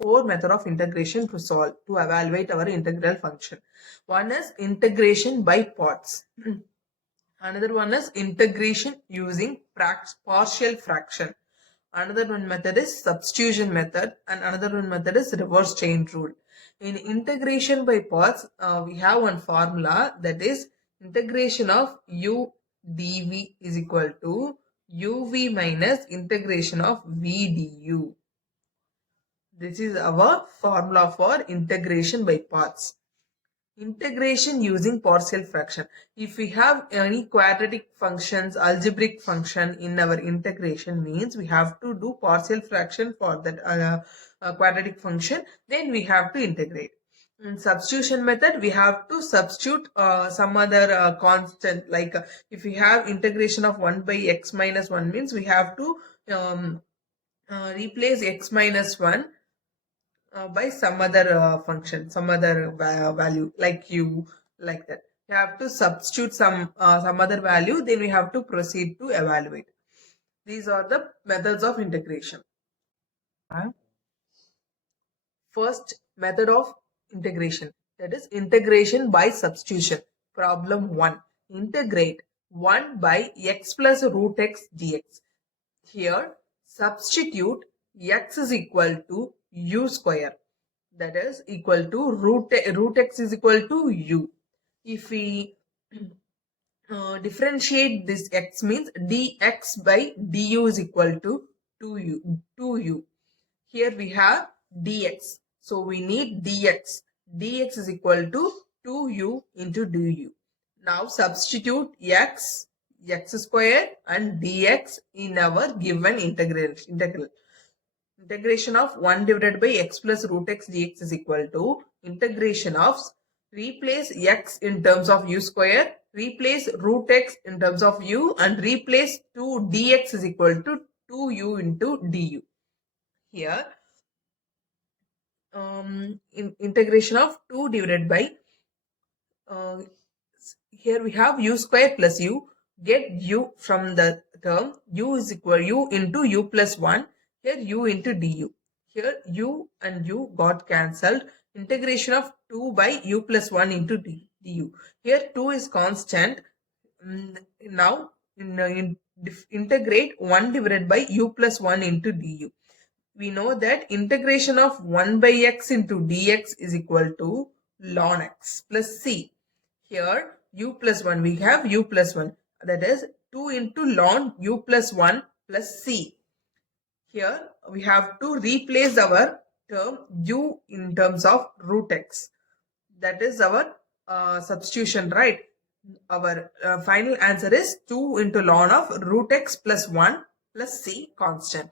four methods of integration to solve, to evaluate our integral function. One is integration by parts. Another one is integration using partial fraction. Another one method is substitution method, and another one method is reverse chain rule. In integration by parts, we have one formula, that is integration of u dv is equal to uv minus integration of v du. This is our formula for integration by parts. Integration using partial fraction. If we have any quadratic functions, algebraic function in our integration, means we have to do partial fraction for that quadratic function, then we have to integrate. In substitution method, we have to substitute some other constant, like if we have integration of 1 by x minus 1, means we have to replace x minus 1 by some other function, some other value, like u, like that. We have to substitute some other value, then we have to proceed to evaluate. These are the methods of integration. First method of integration, that is integration by substitution. Problem 1. Integrate 1 by x plus root x dx. Here substitute x is equal to u square, that is equal to root x is equal to u. If we differentiate this x, means dx by du is equal to 2u. Here we have dx, so we need dx. Dx is equal to 2u into du. Now substitute x square and dx in our given integral. Integration of 1 divided by x plus root x dx is equal to integration of, replace x in terms of u square, replace root x in terms of u, and replace 2 dx is equal to 2u into du. Here integration of 2 divided by, here we have u square plus u, get u from the term u is equal u into u plus 1, here u into du. Here u and u got cancelled. Integration of 2 by u plus 1 into du. Here 2 is constant. Now integrate 1 divided by u plus 1 into du. We know that integration of 1 by x into dx is equal to ln x plus c. Here u plus 1, we have u plus 1, that is 2 into ln u plus 1 plus c. Here we have to replace our term u in terms of root x. That is our substitution, right? Our final answer is 2 into ln of root x plus 1 plus c constant.